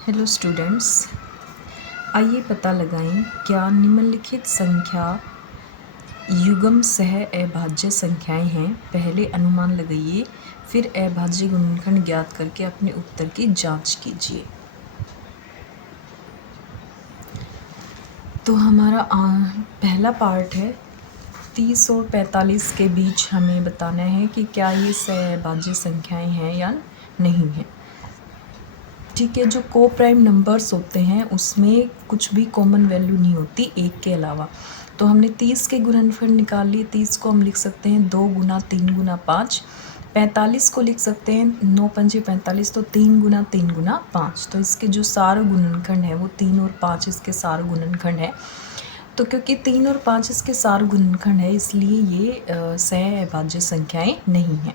Hello students, आइए पता लगाएं क्या निम्नलिखित संख्या युग्म सह अभाज्य संख्याएं हैं। पहले अनुमान लगाइए, फिर अभाज्य गुणनखंड ज्ञात करके अपने उत्तर की जांच कीजिए। तो हमारा पहला पार्ट है 30 और 45 के बीच हमें बताना है कि क्या ये सह अभाज्य संख्याएं हैं या नहीं है। ठीक है, जो को प्राइम नंबर्स होते हैं उसमें कुछ भी कॉमन वैल्यू नहीं होती एक के अलावा। तो हमने 30 के गुणनफल निकाल लिए। 30 को हम लिख सकते हैं 2 गुना 3 गुना 5। 45 को लिख सकते हैं 9 पंजे 45, तो 3 गुना 3 गुना 5। तो इसके जो सार गुणनखंड है वो 3 और 5 इसके सार गुणनखंड है। तो क्योंकि 3 और 5 इसके सार गुणनखंड है इसलिए ये सह अभाज्य संख्याएं नहीं हैं।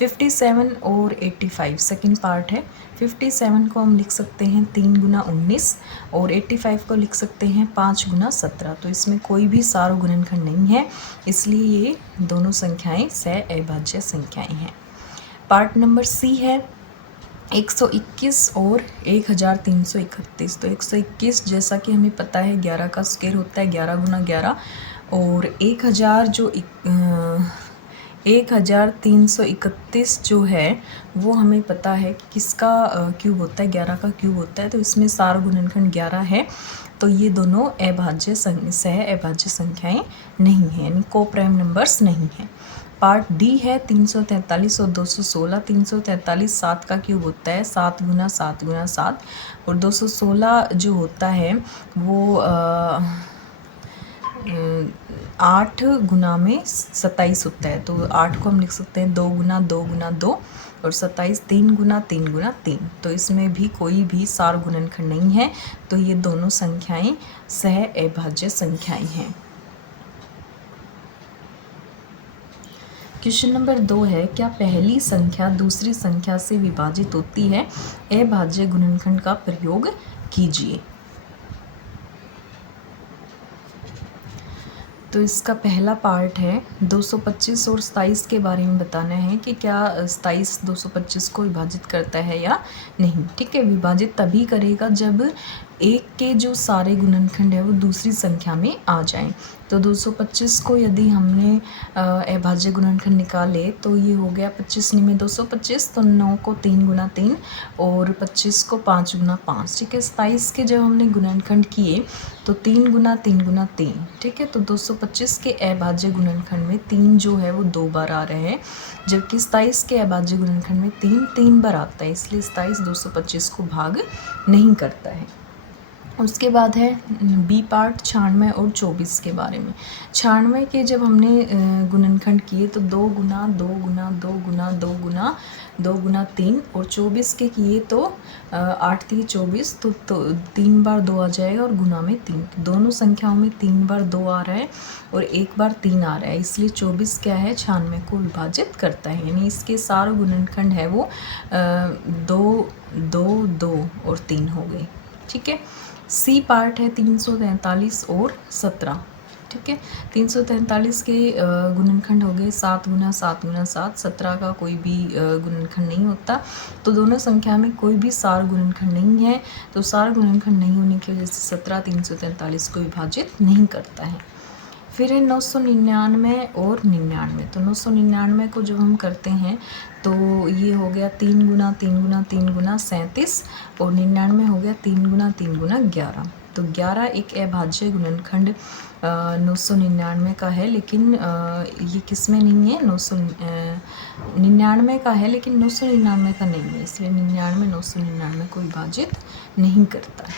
57 और 85 सेकेंड पार्ट है। 57 को हम लिख सकते हैं 3 गुना 19 और 85 को लिख सकते हैं 5 गुना 17। तो इसमें कोई भी सार गुणनखंड नहीं है, इसलिए ये दोनों संख्याएं सह अभाज्य संख्याएं हैं। पार्ट नंबर सी है 121 और 1331। तो 121 जैसा कि हमें पता है 11 का स्क्वायर होता है 11 गुना 11, और 1000 जो 1331 जो है वो हमें पता है किसका क्यूब होता है, 11 का क्यूब होता है। तो इसमें सार गुणनखंड 11 है, तो ये दोनों सह अभाज्य संख्याएं नहीं हैं, यानी को प्राइम नंबर्स नहीं हैं। पार्ट डी है 343 और 216। 343 7 का क्यूब होता है 7 गुना 7 गुना 7, और 216 जो होता है वो 8 गुना में 27 होता है। तो 8 को हम लिख सकते हैं 2 गुना 2 गुना 2, और 27 3 गुना 3 गुना 3। तो इसमें भी कोई भी सार गुणनखंड नहीं है, तो ये दोनों संख्याएं सह अभाज्य संख्याएं हैं। क्वेश्चन नंबर 2 है, क्या पहली संख्या दूसरी संख्या से विभाजित होती है? अभाज्य गुणनखंड का प्रयोग कीजिए। तो इसका पहला पार्ट है 225 और 27 के बारे में बताना है कि क्या 27 225 को विभाजित करता है या नहीं। ठीक है, विभाजित तभी करेगा जब एक के जो सारे गुणनखंड है वो दूसरी संख्या में आ जाएं। तो 225 को यदि हमने अभाज्य गुणनखंड निकाले तो ये हो गया 25 में 225, तो 9 को 3 गुना 3 और 25 को 5 गुना 5। ठीक है, 27 के जब हमने गुणनखंड किए तो 3 गुना 3 गुना 3। ठीक है, तो 225 के अभाज्य गुणनखंड में 3 जो है वो 2 बार आ रहे हैं, जबकि 27 के अभाज्य गुणनखंड में 3 बार आता है, इसलिए 27 225 को भाग नहीं करता है। उसके बाद है बी पार्ट 96 और 24 के बारे में। 96 के जब हमने गुणनखंड किए तो 2 गुना 2 गुना 2 गुना 2 गुना 2 गुना 3, और 24 के किए तो 8 3 24, तो 3 बार 2 आ जाएगा और गुना में 3। दोनों संख्याओं में 3 बार 2 आ रहा है और 1 बार 3 आ रहा है, इसलिए 24 क्या है 96 को विभाजित करता है, यानी इसके सारे गुणनखंड है वो 2 2 2 और 3 हो गए। ठीक है, सी पार्ट है 343 और 17। ठीक है, 343 के गुणनखंड हो गए 7 गुना 7 गुना 7। 17 का कोई भी गुणनखंड नहीं होता, तो दोनों संख्या में कोई भी सार गुणनखंड नहीं है, तो सार गुणनखंड नहीं होने की वजह से 17 343 को विभाजित नहीं करता है। फिर है 999 और 99। तो 999 को जब हम करते हैं तो ये हो गया 3 गुना 3 गुना 3 गुना 37, और 99 हो गया 3 गुना 3 गुना 11। तो 11 एक अभाज्य गुणनखंड 999 का है, लेकिन ये किस में नहीं है, 999 का है लेकिन 999 का नहीं है, इसलिए 99 999 को विभाजित नहीं करता है।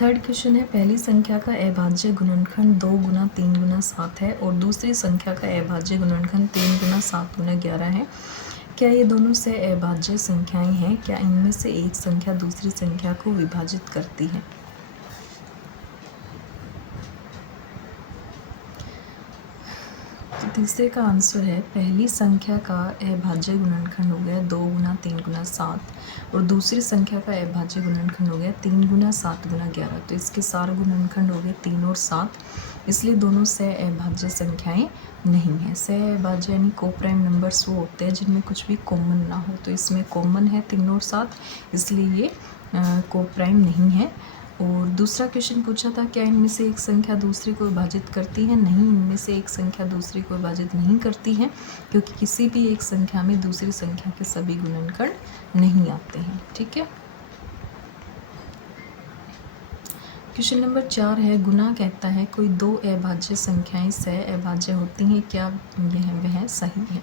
थर्ड क्वेश्चन है, पहली संख्या का अभाज्य गुणनखंड 2 गुना 3 गुना 7 है और दूसरी संख्या का अभाज्य गुणनखंड 3 गुना 7 गुना 11 है। क्या ये दोनों से अभाज्य संख्याएं हैं? क्या इनमें से एक संख्या दूसरी संख्या को विभाजित करती है? तो तीसरे का आंसर है, पहली संख्या का अभाज्य गुणनखंड हो गया 2 गुना 3 गुना 7, और दूसरी संख्या का अभाज्य गुणनखंड हो गया 3 गुना 7 गुना 11। तो इसके सारे गुणनखंड हो गए 3 और 7, इसलिए दोनों से अभाज्य संख्याएं नहीं है। सहअभाज्य यानी को प्राइम नंबर्स वो होते हैं जिनमें कुछ भी कॉमन ना हो, तो इसमें कॉमन है 3 और 7, इसलिए ये को प्राइम नहीं है। और दूसरा क्वेश्चन पूछा था, क्या इनमें से एक संख्या दूसरी को विभाजित करती है? नहीं, इनमें से एक संख्या दूसरी को विभाजित नहीं करती है, क्योंकि किसी भी एक संख्या में दूसरी संख्या के सभी गुणनखंड नहीं आते हैं। ठीक है। क्वेश्चन नंबर 4 है, गुना कहता है कोई दो अभाज्य संख्याएं सहअभाज्य होती हैं, क्या वह सही है?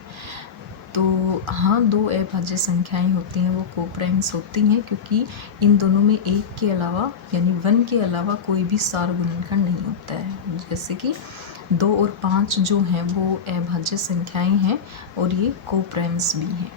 तो हाँ, दो अभाज्य संख्याएं होती हैं वो कोप्राइम्स होती हैं, क्योंकि इन दोनों में एक के अलावा यानी 1 के अलावा कोई भी सार गुणनखंड नहीं होता है। जैसे कि 2 और 5 जो हैं वो अभाज्य संख्याएं हैं और ये कोप्राइम्स भी हैं।